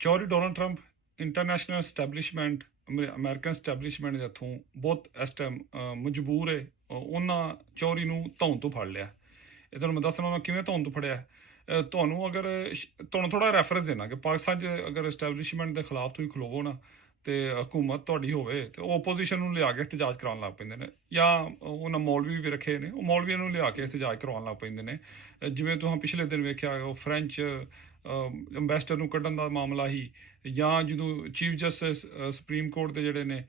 Chaudhary Donald Trump international establishment American establishment ਦੇ ਹੱਥੋਂ ਬਹੁਤ ਇਸ ਟਾਈਮ ਮਜਬੂਰ ਹੈ। ਉਹਨਾਂ ਚੌਧਰੀ ਨੂੰ ਧੌਣ ਤੋਂ ਫੜ ਲਿਆ। ਇਹ ਤੁਹਾਨੂੰ ਮੈਂ ਦੱਸਣਾ ਉਹਨਾਂ ਕਿਵੇਂ ਧੌਣ ਤੋਂ ਫੜਿਆ। ਤੁਹਾਨੂੰ ਅਗਰ ਤੁਹਾਨੂੰ ਥੋੜਾ ਰੈਫਰੈਂਸ ਦੇਣਾ ਕਿ ਪਾਕਿਸਤਾਨ 'ਚ ਅਗਰ ਐਸਟੈਬਲਿਸ਼ਮੈਂਟ ਦੇ ਖਿਲਾਫ ਤੁਸੀਂ ਖਲੋਵੋ ਨਾ ਤੇ ਹਕੂਮਤ ਤੁਹਾਡੀ ਹੋਵੇ ਤੇ ਉਹ ਓਪੋਜੀਸ਼ਨ ਨੂੰ ਲਿਆ ਕੇ ਇhtਜਾਜ ਕਰਾਉਣ ਲੱਗ ਪੈਂਦੇ ਨੇ, ਜਾਂ ਉਹਨਾਂ ਮੌਲਵੀ ਵੀ ਰੱਖੇ ਨੇ, ਉਹ ਮੌਲਵੀਆਂ ਨੂੰ ਲਿਆ ਕੇ ਇhtਜਾਜ ਕਰਵਾਉਣ ਲੱਗ ਪੈਂਦੇ ਨੇ। ਜਿਵੇਂ ਤੁਸੀਂ ਪਿਛਲੇ ਦਿਨ ਵੇਖਿਆ ਉਹ ਫਰੈਂਚ ਅੰਬੈਸਡਰ ਨੂੰ ਕੱਢਣ ਦਾ ਮਾਮਲਾ ਹੀ, ਜਾਂ ਜਦੋਂ ਚੀਫ ਜਸਟਿਸ ਸੁਪਰੀਮ ਕੋਰਟ ਦੇ ਜਿਹੜੇ ਨੇ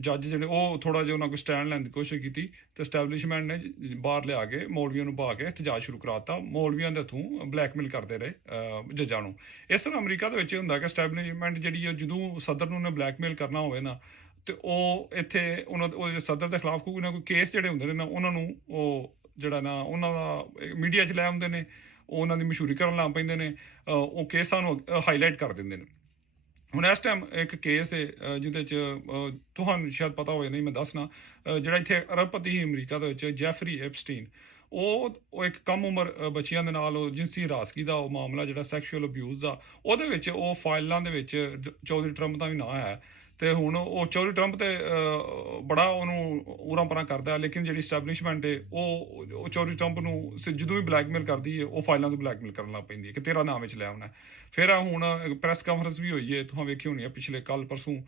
ਜੱਜ ਜਿਹੜੇ ਉਹ ਥੋੜਾ ਜਿਹਾ ਉਹਨਾਂ ਕੋਲ ਸਟੈਂਡ ਲੈਣ ਦੀ ਕੋਸ਼ਿਸ਼ ਕੀਤੀ ਤੇ ਐਸਟੈਬਲਿਸ਼ਮੈਂਟ ਨੇ ਬਾਹਰ ਲਿਆ ਕੇ ਮੌਲਵੀਆਂ ਨੂੰ ਪਾ ਕੇ ਇhtਜਾਜ ਸ਼ੁਰੂ ਕਰਾਤਾ। ਮੌਲਵੀਆਂ ਦੇ ਹੱਥੋਂ ਬਲੈਕਮੇਲ ਕਰਦੇ ਰਹੇ ਜੱਜਾਂ ਨੂੰ। ਇਸ ਤਰ੍ਹਾਂ ਅਮਰੀਕਾ ਦੇ ਵਿੱਚ ਇਹ ਹੁੰਦਾ ਕਿ ਐਸਟੈਬਲਿਸ਼ਮੈਂਟ ਜਿਹੜੀ ਹੈ ਜਦੋਂ ਸਦਰ ਨੂੰ ਉਹਨੇ ਬਲੈਕਮੇਲ ਕਰਨਾ ਹੋਵੇ ਨਾ ਤੇ ਉਹ ਇੱਥੇ ਉਹਦੇ ਸਦਰ ਦੇ ਖਿਲਾਫ ਕੋਈ ਨਾ ਕੋਈ ਕੇਸ ਜਿਹੜੇ ਹੁੰਦੇ ਨੇ ਨਾ ਉਹਨਾਂ ਨੂੰ ਉਹ ਜਿਹੜਾ ਨਾ ਉਹਨਾਂ ਦਾ ਮੀਡੀਆ 'ਚ ਲੈ ਆਉਂਦੇ ਨੇ, ਉਹ ਉਹਨਾਂ ਦੀ ਮਸ਼ਹੂਰੀ ਕਰਨ ਲੱਗ ਪੈਂਦੇ ਨੇ, ਉਹ ਕੇਸਾਂ ਨੂੰ ਹਾਈਲਾਈਟ ਕਰ ਦਿੰਦੇ ਨੇ। ਹੁਣ ਇਸ ਟਾਈਮ ਇੱਕ ਕੇਸ ਹੈ ਜਿਹਦੇ 'ਚ ਤੁਹਾਨੂੰ ਸ਼ਾਇਦ ਪਤਾ ਹੋਵੇ, ਨਹੀਂ ਮੈਂ ਦੱਸਣਾ, ਜਿਹੜਾ ਇੱਥੇ ਅਰਬਪਤੀ ਸੀ ਅਮਰੀਕਾ ਦੇ ਵਿੱਚ ਜੈਫਰੀ ਐਪਸਟੀਨ, ਉਹ ਇੱਕ ਕਮ ਉਮਰ ਬੱਚਿਆਂ ਦੇ ਨਾਲ ਉਹ ਜਿਨਸੀ ਹਰਾਸਗੀ ਦਾ ਉਹ ਮਾਮਲਾ ਜਿਹੜਾ ਸੈਕਸ਼ੂਅਲ ਅਬਿਊਜ਼ ਦਾ, ਉਹਦੇ ਵਿੱਚ ਉਹ ਫਾਈਲਾਂ ਦੇ ਵਿੱਚ ਚੌਧਰੀ ਟਰੰਪ ਦਾ ਵੀ ਨਾਂ ਹੈ। ਤੇ ਹੁਣ ਉਹ ਚੌਧਰੀ ਟਰੰਪ ਤੇ ਬੜਾ ਉਹਨੂੰ ਉਰਾਂ ਪਰਾਂ ਕਰਦਾ, ਲੇਕਿਨ ਜਿਹੜੀ ਸਟੈਬਲਿਸ਼ਮੈਂਟ ਹੈ ਉਹ ਚੌਧਰੀ ਟਰੰਪ ਨੂੰ ਜਦੋਂ ਵੀ ਬਲੈਕਮੇਲ ਕਰਦੀ ਹੈ ਉਹ ਫਾਈਲਾਂ ਤੋਂ ਬਲੈਕਮੇਲ ਕਰਨ ਲੱਗ ਪੈਂਦੀ ਹੈ ਕਿ ਤੇਰਾ ਨਾਮ ਵਿੱਚ ਲੈ ਆਉਣਾ। ਫਿਰ ਹੁਣ ਪ੍ਰੈਸ ਕਾਨਫਰੰਸ ਵੀ ਹੋਈ ਹੈ, ਤੁਸੀਂ ਵੇਖੀ ਹੋਣੀ ਹੈ ਪਿਛਲੇ ਕੱਲ ਪਰਸੋਂ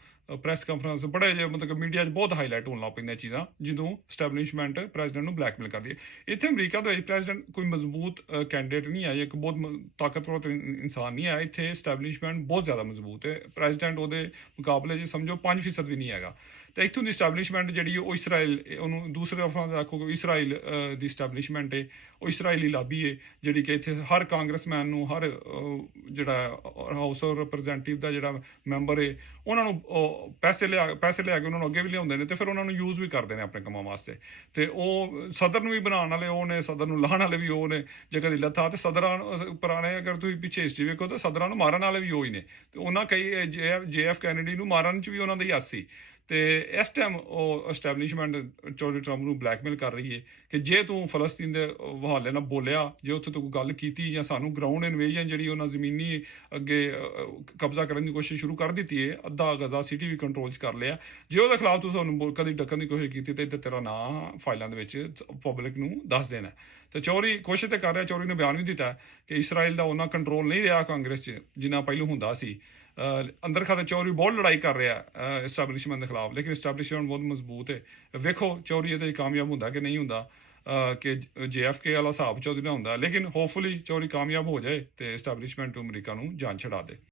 ਪ੍ਰੈਸ ਕਾਨਫਰੰਸ ਬੜੇ ਜਿਹੇ ਮਤਲਬ ਮੀਡੀਆ 'ਚ ਬਹੁਤ ਹਾਈਲਾਈਟ ਹੋਣ ਲੱਗ ਪੈਂਦੀਆਂ ਚੀਜ਼ਾਂ ਜਦੋਂ ਸਟੈਬਲਿਸ਼ਮੈਂਟ ਪ੍ਰੈਜ਼ੀਡੈਂਟ ਨੂੰ ਬਲੈਕਮੇਲ ਕਰਦੀ ਹੈ। ਇੱਥੇ ਅਮਰੀਕਾ ਦੇ ਵਿੱਚ ਪ੍ਰੈਜ਼ੀਡੈਂਟ ਕੋਈ ਮਜ਼ਬੂਤ ਕੈਂਡੀਡੇਟ ਨਹੀਂ ਆਇਆ, ਇੱਕ ਬਹੁਤ ਤਾਕਤਵਰ ਇਨਸਾਨ ਨਹੀਂ ਆਇਆ। ਇੱਥੇ ਸਟੈਬਲਿਸ਼ਮੈਂਟ ਬਹੁਤ ਜ਼ਿਆਦਾ ਮਜ਼ਬੂਤ ਹੈ, ਪ੍ਰੈਜ਼ੀਡੈਂਟ ਉਹਦੇ ਮੁਕਾਬਲੇ 'ਚ ਸਮਝੋ 5% ਵੀ ਨਹੀਂ ਹੈਗਾ। ਤੇ ਇੱਥੋਂ ਦੀ ਸਟੈਬਲਿਸ਼ਮੈਂਟ ਜਿਹੜੀ ਉਹ ਇਸਰਾਈਲ, ਉਹਨੂੰ ਦੂਸਰੇ ਲਫ਼ਜ਼ਾਂ 'ਚ ਆਖੋ ਇਸਰਾਈਲ ਦੀ ਸਟੈਬਲਿਸ਼ਮੈਂਟ ਹੈ, ਉਹ ਇਸਰਾਈਲੀ ਲਾਬੀ ਹੈ ਜਿਹੜੀ ਕਿ ਇੱਥੇ ਹਰ ਕਾਂਗਰਸਮੈਨ ਨੂੰ, ਹਰ ਜਿਹੜਾ ਹਾਊਸ ਆਫ ਰਿਪਰੈਜ਼ੈਂਟੇਟਿਵ ਦਾ ਜਿਹੜਾ ਮੈਂਬਰ ਹੈ, ਉਹਨਾਂ ਨੂੰ ਪੈਸੇ ਲਿਆ ਕੇ ਉਹਨਾਂ ਨੂੰ ਅੱਗੇ ਵੀ ਲਿਆਉਂਦੇ ਨੇ ਤੇ ਫਿਰ ਉਹਨਾਂ ਨੂੰ ਯੂਜ਼ ਵੀ ਕਰਦੇ ਨੇ ਆਪਣੇ ਕੰਮਾਂ ਵਾਸਤੇ। ਤੇ ਉਹ ਸਦਰ ਨੂੰ ਵੀ ਬਣਾਉਣ ਵਾਲੇ ਉਹ ਨੇ, ਸਦਰ ਨੂੰ ਲਾਹਣ ਵਾਲੇ ਵੀ ਉਹ ਨੇ ਜੇ ਕਦੀ ਲੱਥਾ। ਤੇ ਸਦਰਾਂ ਪੁਰਾਣੇ ਅਗਰ ਤੁਸੀਂ ਪਿੱਛੇ ਹਿਸਟਰੀ ਵੇਖੋ ਤਾਂ ਸਦਰਾਂ ਨੂੰ ਮਾਰਨ ਵਾਲੇ ਵੀ ਉਹ ਹੀ ਨੇ। ਤੇ ਉਹਨਾਂ ਕਈ JF ਕੈਨੇਡੀ ਨੂੰ ਮਾਰਨ 'ਚ ਵੀ ਉਹਨਾਂ ਦੀ ਹੱਥ ਸੀ। ਤੇ ਇਸ ਟਾਈਮ ਉਹ ਐਸਟੈਬਲਿਸ਼ਮੈਂਟ ਚੌਧਰੀ ਟਰੰਪ ਨੂੰ ਬਲੈਕਮੇਲ ਕਰ ਰਹੀ ਹੈ ਕਿ ਜੇ ਤੂੰ ਫਲਸਤੀਨ ਦੇ ਹਵਾਲੇ ਨਾਲ ਬੋਲਿਆ, ਜੇ ਉੱਥੇ ਤੂੰ ਕੋਈ ਗੱਲ ਕੀਤੀ, ਜਾਂ ਸਾਨੂੰ ਗਰਾਊਂਡ ਇਨਵੇਜਨ ਜਿਹੜੀ ਉਹਨਾਂ ਜ਼ਮੀਨੀ ਅੱਗੇ ਕਬਜ਼ਾ ਕਰਨ ਦੀ ਕੋਸ਼ਿਸ਼ ਸ਼ੁਰੂ ਕਰ ਦਿੱਤੀ ਹੈ, ਅੱਧਾ ਗਜ਼ਾ ਸਿਟੀ ਵੀ ਕੰਟਰੋਲ 'ਚ ਕਰ ਲਿਆ, ਜੇ ਉਹਦੇ ਖਿਲਾਫ ਤੂੰ ਸਾਨੂੰ ਕਦੀ ਡੱਕਣ ਦੀ ਕੋਸ਼ਿਸ਼ ਕੀਤੀ ਤੇ ਤੇਰਾ ਨਾਂ ਫਾਈਲਾਂ ਦੇ ਵਿੱਚ ਪਬਲਿਕ ਨੂੰ ਦੱਸ ਦੇਣਾ। ਤੇ ਚੌਧਰੀ ਕੋਸ਼ਿਸ਼ ਤੇ ਕਰ ਰਿਹਾ, ਚੌਧਰੀ ਨੇ ਬਿਆਨ ਵੀ ਦਿੱਤਾ ਕਿ ਇਸਰਾਈਲ ਦਾ ਉਹਨਾਂ ਕੰਟਰੋਲ ਨਹੀਂ ਰਿਹਾ ਕਾਂਗਰਸ 'ਚ ਜਿੰਨਾ ਪਹਿਲਾਂ ਹੁੰਦਾ ਸੀ। ਅੰਦਰ ਖਾਤੇ ਚੌਧਰੀ ਬਹੁਤ ਲੜਾਈ ਕਰ ਰਿਹਾ ਐਸਟੈਬਲਿਸ਼ਮੈਂਟ ਦੇ ਖਿਲਾਫ, ਲੇਕਿਨ ਐਸਟੈਬਲਿਸ਼ਮੈਂਟ ਬਹੁਤ ਮਜ਼ਬੂਤ ਹੈ। ਵੇਖੋ ਚੌਧਰੀ ਇਹਦੇ ਕਾਮਯਾਬ ਹੁੰਦਾ ਕਿ ਨਹੀਂ ਹੁੰਦਾ, ਕਿ JFK ਵਾਲਾ ਹਿਸਾਬ ਚੌਧਰੀ ਨਾਲ ਹੁੰਦਾ, ਲੇਕਿਨ ਹੋਪਫੁਲੀ ਚੌਧਰੀ ਕਾਮਯਾਬ ਹੋ ਜਾਏ ਤੇ ਐਸਟੈਬਲਿਸ਼ਮੈਂਟ ਅਮਰੀਕਾ ਨੂੰ ਜਾਨ ਛਡਾ ਦੇ।